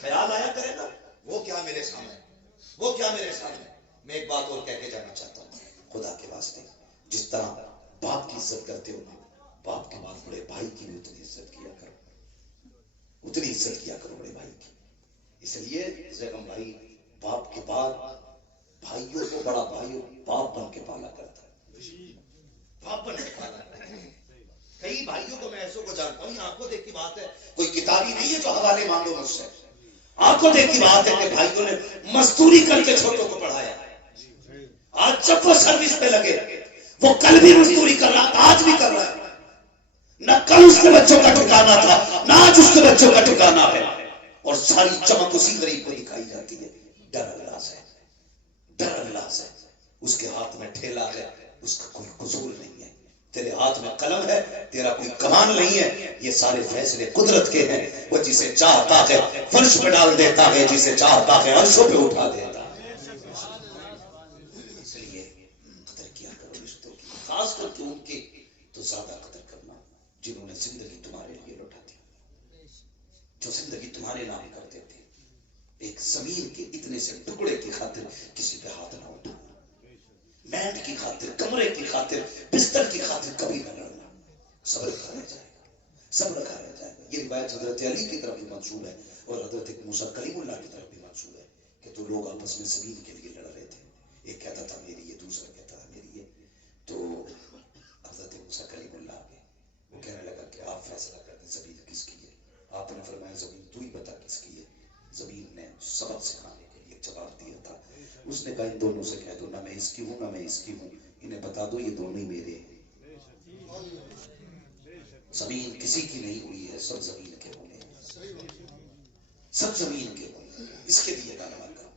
خیال آیا کرے نا وہ کیا میرے سامنے، وہ کیا میرے سامنے. میں ایک بات اور کہہ کے جانا چاہتا ہوں خدا کے واسطے، جس طرح باپ کی عزت کرتے ہو باپ کے بعد بڑے بھائی کی بھی اتنی عزت کیا کرو، اتنی عزت کیا کرو بڑے بھائی کی. اس لیے زیغم بھائی باپ کے بعد بھائیوں کو بڑا بھائی باپ بن کے پالا کرتا ہے، باپ بن کے پالا کرتا ہے. کئی بھائیوں کو میں ایسوں کو جانتا ہوں، یہ آنکھوں دیکھ کی بات ہے، کوئی کتابی نہیں ہے جو حوالے مانگو مجھ سے. آنکھوں دیکھ کی بات ہے کہ بھائیوں نے مزدوری کر کے چھوٹوں کو پڑھایا. آج جب وہ سروس پہ لگے وہ کل بھی مزدوری کر رہا تھا، آج بھی کر رہا ہے. نہ کل اس کے بچوں کا ٹھکانا تھا نہ آج اس کے بچوں کا ٹھکانا ہے. اور ساری چمک اسی غریب کو دکھائی جاتی ہے. ڈر اللہ سے، ڈر اللہ سے. اس کے ہاتھ میں ٹھیلا ہے، اس کا کوئی قصور نہیں ہے. تیرے ہاتھ میں قلم ہے، تیرا کوئی کمان نہیں ہے. یہ سارے فیصلے قدرت کے ہیں. وہ جسے چاہتا ہے فرش پہ ڈال دیتا ہے، جسے چاہتا ہے عرشوں پہ اٹھا دیتا ہے. اس لیے قدر کیا کرو رشتوں کی، خاص کر کے ان کی تو زیادہ قدر کرنا جنہوں نے زندگی تمہارے لیے لوٹا دی، جو زندگی تمہارے نام کر دیتے. ایک زمین کے اتنے سے ٹکڑے کی خاطر کسی پہ ہاتھ نہ اٹھانا، میٹ کی خاطر، کمرے کی خاطر، بستر کی خاطر کبھی نہ لڑنا. صبر کا رہ جائے گا، صبر کا رہ جائے گا. یہ روایت حضرت علی کی طرف بھی منسوب ہے اور حضرت موسیٰ کلیم اللہ کی طرف بھی منسوب ہے کہ تو لوگ آپس میں زمین کے لیے لڑ رہے تھے. ایک کہتا تھا میری یہ، دوسرا کہتا تھا میری یہ. تو حضرت موسیٰ کلیم اللہ کے وہ کہنے لگا کہ آپ فیصلہ کر دیں زمین کس کی ہے. آپ نے فرمایا زمین تو ہی بتا کس کی ہے. زمین نے سبق سکھانے کے لیے جواب دیا تھا. اس نے کہا ان دونوں سے کہہ دو نہ میں اس کی ہوں نہ میں اس کی ہوں، انہیں بتا دو یہ دونوں ہی میرے ہیں. زمین کسی کی نہیں ہوئی ہے، سب زمین کے ہونے ہیں، سب زمین کے ہونے ہیں. اس کے لیے گانا کرو.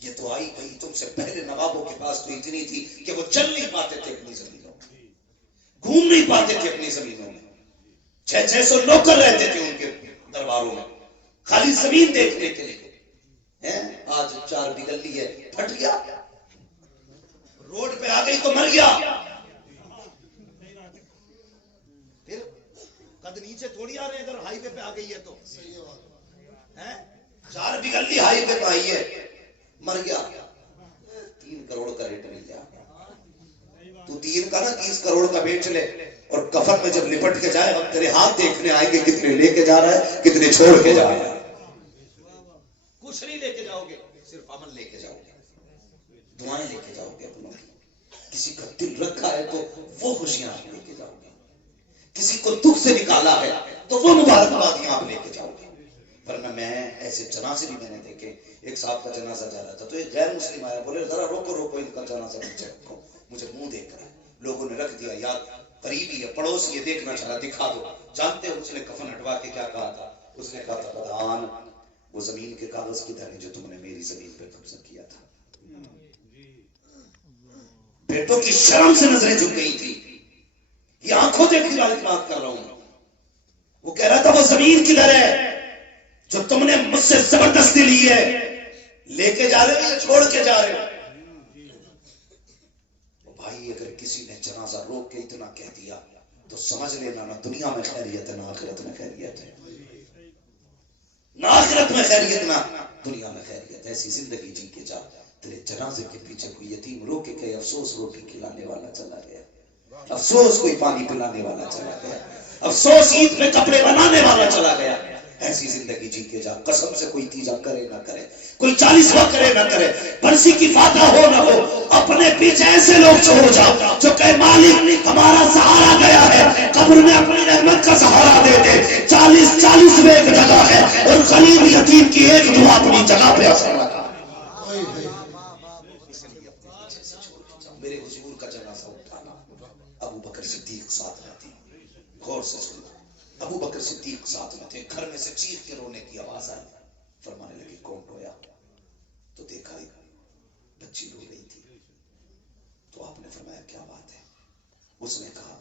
یہ تو آئی گئی تم سے پہلے نوابوں کے پاس تو اتنی تھی کہ وہ چل نہیں پاتے تھے اپنی زمینوں میں، گھوم نہیں پاتے تھے اپنی زمینوں میں. 600 نوکر رہتے تھے ان کے درباروں میں خالی زمین دیکھنے کے لیے. آج 4 بگلی ہے، پھٹ گیا، روڈ پہ آ گئی تو مر گیا. پھر قد نیچے تھوڑی آ رہے ہیں، اگر ہائی وے پہ آ گئی ہے تو 4 بگلی ہائی وے پہ آئی ہے، مر گیا. 3 کروڑ کا ریٹ مل گیا. تو 3 کا نا 30 کروڑ کا بیچ لے اور کفن میں جب لپٹ کے جائے اب تیرے ہاتھ دیکھنے آئیں گے کتنے لے کے جا رہا ہے کتنے چھوڑ کے جا رہا ہے. کچھ نہیں لے کے جاؤ گے، صرف عمل لے کے جاؤ گے، دعائیں لے کے جاؤ گے اپنوں کی. کسی کا دل رکھا ہے تو وہ خوشیاں لے کے جاؤ گے، کسی کو دکھ سے نکالا ہے تو وہ مبارکبادیاں آپ لے کے جاؤ گے. ورنہ میں ایسے جنازے بھی میں نے دیکھے. ایک صاحب کا جنازہ جا رہا تھا تو ایک غیر مسلم آیا، بولے ذرا روکو روکو ان کا جنازہ نیچے رکھو. مجھے منہ دیکھ رہا ہے، لوگوں نے رکھ دیا. یاد قریبی ہے، پڑوسی ہے، دیکھنا چاہا، دکھا دو. جانتے ہو اس نے کفن ہٹوا کے کیا کہا تھا؟ اس نے کہا تھا بدعان وہ زمین کے کاغذ کی دھرے جو تم نے میری زمین پہ قبضہ کیا تھا. بیٹوں کی شرم سے نظریں جھک گئی تھی. یہ آنکھوں دیکھی بات کر رہا ہوں. وہ کہہ رہا تھا وہ زمین کی دھر ہے جو تم نے مجھ سے زبردستی لی ہے، لے کے جا رہے ہو یا چھوڑ کے جا رہے ہو؟ بھائی اگر کسی نے جنازہ روک کے اتنا کہہ دیا تو سمجھ لینا نہ دنیا میں خیریت ہے نہ آخرت میں خیریت ہے، نہ آخرت میں خیریت نہ دنیا میں خیریت. ایسی زندگی جی کے جا. تیرے جنازے کے پیچھے کوئی یتیم رو کے کہے افسوس روٹی کھلانے والا چلا گیا، افسوس کوئی پانی پلانے والا چلا گیا، افسوس عید میں کپڑے بنانے والا چلا گیا. ایسی زندگی جی کے جا. قسم سے کوئی تیجا کرے نہ کرے، کوئی 40واں کرے نہ کرے، برسی کی فاتحہ ہو نہ ہو، اپنے پیچھے ایسے لوگ چھوڑ جاؤ جو کہ مالک ہمارا سہارا گیا ہے، قبر میں اپنی رحمت کا سہارا دے دے. 40 میں ایک جگہ ہے اور غریب یتیم کی ایک دعا اپنی جگہ پہ اثر لگا. میرے حضور کا جنازہ اٹھانا، ابو بکر صدیق ساتھ میں تھے. غور سے سنو، ابو بکر صدیق ساتھ میں تھے. گھر میں سے چیخ کے رونے کی آواز آئی. فرمانے لگے کون رویا؟ تو دیکھا ایک بچی رو رہی تھی. تو آپ نے فرمایا کیا بات ہے؟ اس نے کہا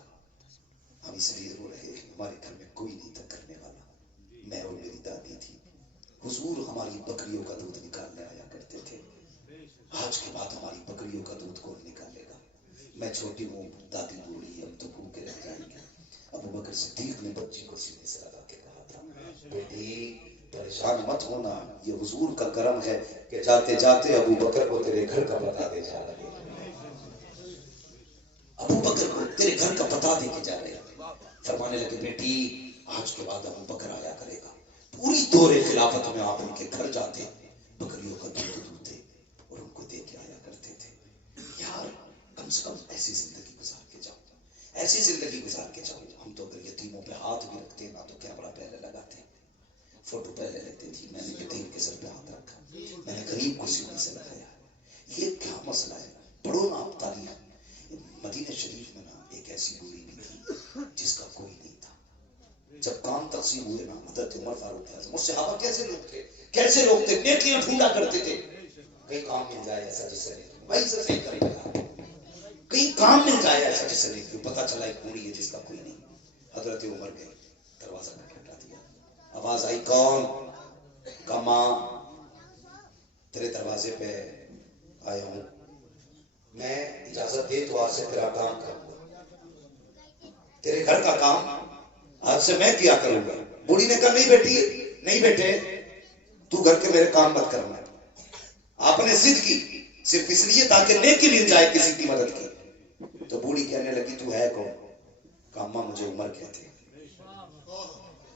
ہم اس لیے رو رہے کہ ہمارے گھر میں کوئی نہیں تھا کرنے والا، میں اور میری دادی تھی. حضور ہماری بکریوں کا دودھ نکالنے آیا کرتے تھے. آج کے بعد ہماری بکریوں کا دودھ کون نکالے گا؟ میں چھوٹی ہوں، دادی بوڑھی ہے، ہم تو بھوکے رہ جائیں گے. ابو بکر صدیق نے بچی کو سینے سے لگا کے کہا تھا بیٹی پریشان مت ہونا، یہ حضور کا کرم ہے کہ جاتے جاتے ابو بکر کو تیرے گھر کا پتہ دے جا رہے ہیں، ابو بکر کو تیرے گھر کا پتہ دے کے جا رہے ہیں۔ فرمانے لگے بیٹی آج کے بعد ابو بکر آیا کرے گا، پوری دور خلافت میں آپ ان کے گھر جاتے، بکریوں کا دودھ دودھتے اور ان کو دے کے آیا کرتے تھے۔ یار کم سے کم ایسی زندگی گزار کے جاؤ، ایسی زندگی گزار کے جاؤ۔ ہم تو اگر یتیموں پہ ہاتھ بھی رکھتے ہیں نا تو کیمرہ پہلے لگاتے ہیں، فوٹو پہلے لیتے تھی، میں نے یتیم کے سر پہ ہاتھ رکھا، میں نے غریب کو سینے سے لگایا۔ یہ کیا مسئلہ ہے؟ پڑھو نا آپ تاریخ۔ مدینہ شریف میں نا ایک ایسی بوڑھی بھی تھی جس کا کوئی نہیں تھا۔ جب کام تقسیم ہوئے نا حضرت عمر فاروق اعظم اور صحابہ کیسے لوگ تھے، نیکیاں ڈھونڈا کرتے تھے، کہیں کام مل جائے ایسا جس سے بھائی سے صحیح کرے گا، کہیں کام مل جائے ایسا جس سے نہیں۔ پتا چلا ایک بوڑھی ہے جس کا کوئی نہیں۔ حضرت عمر گئے، دروازہ کھٹکھٹا دیا، آواز آئی کون؟ کہا ماں تیرے دروازے پہ آیا ہوں، میں اجازت دے تو آج سے تیرا کام کروں گا، تیرے گھر کا کام آج سے میں کیا کروں گا۔ بوڑھی نے کہا نہیں بیٹی، نہیں بیٹے، تو گھر کے میرے کام مت کرنا۔ آپ نے ضد کی صرف اس لیے تاکہ نیکی مل جائے کسی کی مدد کی۔ تو بوڑھی کہنے لگی تو ہے کون؟ کہا ماں مجھے عمر کہتے ہیں،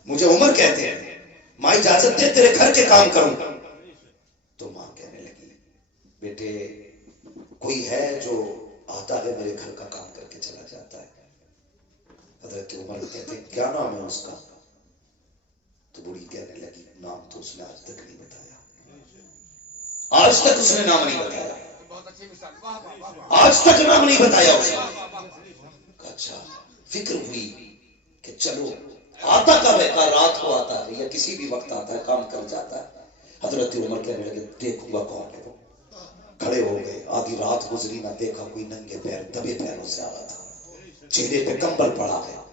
مجھے عمر کہتے ہیں، ماں اجازت دے تیرے گھر کے کام کروں۔ تو ماں کہنے لگی بیٹے کوئی ہے جو آتا ہے میرے گھر کا کام کر کے چلا جاتا ہے؟ حضرت عمر کہتے ہیں کیا نام ہے اس کا؟ تو بوڑھی کہنے لگی نام تو اس نے آج تک نہیں بتایا، آج تک اس نے نام نہیں بتایا، آج تک نام نہیں بتایا اس نے۔ اچھا فکر ہوئی کہ چلو آتا کب ہے؟ کہا رات کو آتا ہے یا کسی بھی وقت آتا ہے، کام کر جاتا ہے۔ حضرت عمر کہنے لگے دیکھوں گا کون ہے وہ۔ کھڑے ہو گئے، آدھی رات گزری نہ دیکھا کوئی ننگے پیر دبے پیروں سے آ رہا تھا، چہرے پہ کمبل پڑا ہے،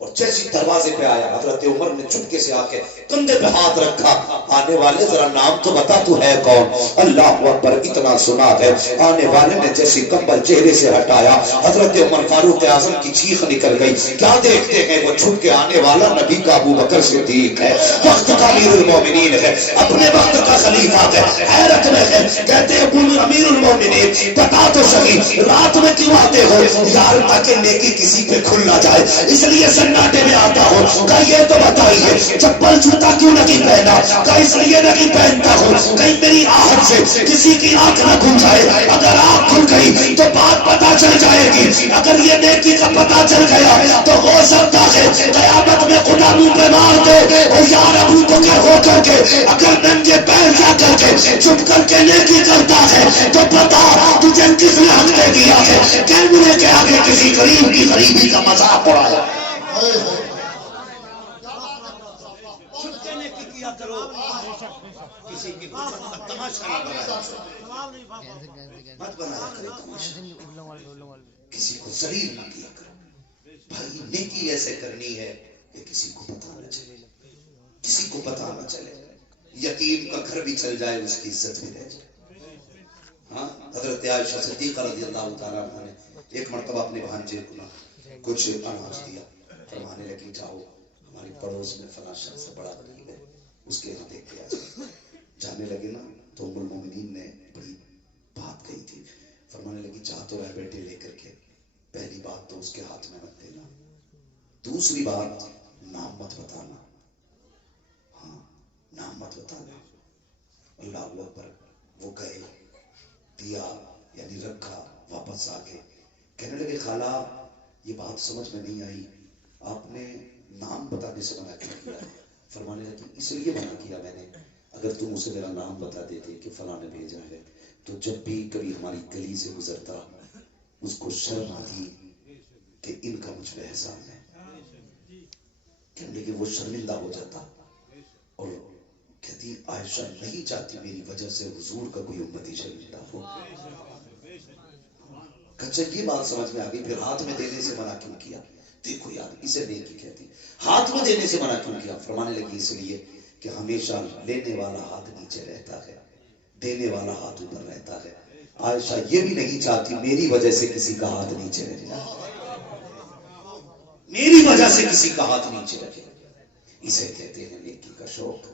اور جیسی دروازے پہ آیا حضرت عمر نے چپکے سے آ کے کندھے پہ ہاتھ رکھا، آنے والے ذرا نام تو بتا تو ہے کون؟ اللہ اکبر، اتنا سنا ہے۔ آنے والے نے جیسی کمبل چہرے سے ہٹایا حضرت عمر فاروق اعظم کی چیخ نکل گئی۔ کیا دیکھتے ہیں؟ وہ چھپ کے آنے والا نبی کا ابو بکر صدیق ہے، وقت کا امیر المومنین ہے، اپنے وقت کا خلیفہ ہے، حیرت میں ہے، کہتے ہیں امیر المومنین بتا تو صحیح رات میں کیوں آتے ہو؟ یار تاکہ نیکی کسی پہ کھل نہ جائے اس لیے سناٹے میں آتا ہوں۔ کہ یہ تو بتائیے چپل جوتا کیوں نہیں پہنا؟ کہ اس لیے نہیں پہنتا ہوں کہیں میری آہٹ سے کسی کی آنکھ نہ کھل جائے، اگر آنکھ کھل گئی تو بات پتا چل جائے گی، اگر یہ نیکی کا پتا چل گیا تو ہو سکتا ہے قیامت میں خدا منہ پہ مار دے اور یار ابو بکر ہو کر کے اگر ننگے پیر جا کر کے چپ کر کے نیکی کرتا ہے تو بتا تجھے کس نے حق دے دیا ہے؟ کیمرے کے آگے کسی غریب کی غریبی کا مذاق اڑایا۔ کسی کو ذلیل نہ کیا کرو بھائی، نیکی ایسے کرنی ہے کہ کسی کو پتہ نہ چلے، کسی کو پتہ نہ چلے، یتیم کا گھر بھی چل جائے اس کی عزت بھی رہ جائے۔ ہاں حضرت عائشہ صدیقہ رضی اللہ تعالیٰ عنہ نے ایک مرتبہ اپنے بھانجے کو کچھ اناج دیا، فرمانے لگی جاؤ ہماری پڑوس میں فلاں شخص بڑا غریب ہے اس کے یہاں دیکھ کے آ جائے۔ جانے لگے نا تو ام المومنین نے بڑی بات کہی تھی، فرمانے لگی جا تو رہ بیٹے لے کر کے، پہلی بات تو اس کے ہاتھ میں مت دینا، دوسری بات نام مت بتانا، ہاں نام مت بتانا۔ اللہ اکبر، وہ گئے دیا یعنی رکھا، واپس آ گئے، کہنے لگے خالہ یہ بات سمجھ میں نہیں آئی، آپ نے نام بتانے سے منع کیا؟ فرمانے لگی اس لیے منع کیا میں نے، اگر تم اسے میرا نام بتا دیتے کہ فلاں نے بھیجا ہے تو جب بھی کبھی ہماری گلی سے گزرتا اس کو شرم آتی کہ ان کا مجھ پہ احسان ہے، کہنے لگے وہ شرمندہ ہو جاتا اور کہتی عائشہ نہیں چاہتی میری وجہ سے حضور کا کوئی امتی شرمندہ ہو۔ اچھا یہ بات سمجھ میں آ گئی، پھر ہاتھ میں دینے سے منع کیوں کیا؟ دیکھو یار اسے نیکی کہتی، ہاتھ میں دینے سے منع کیوں کیا؟ فرمانے لگی اس لیے کہ ہمیشہ لینے والا ہاتھ نیچے رہتا ہے، دینے والا ہاتھ اوپر رہتا ہے۔ عائشہ یہ بھی نہیں چاہتی میری وجہ سے کسی کا ہاتھ نیچے رہ جائے، میری وجہ سے کسی کا ہاتھ نیچے رکھے، اسے کہتے ہیں نیکی کا شوق۔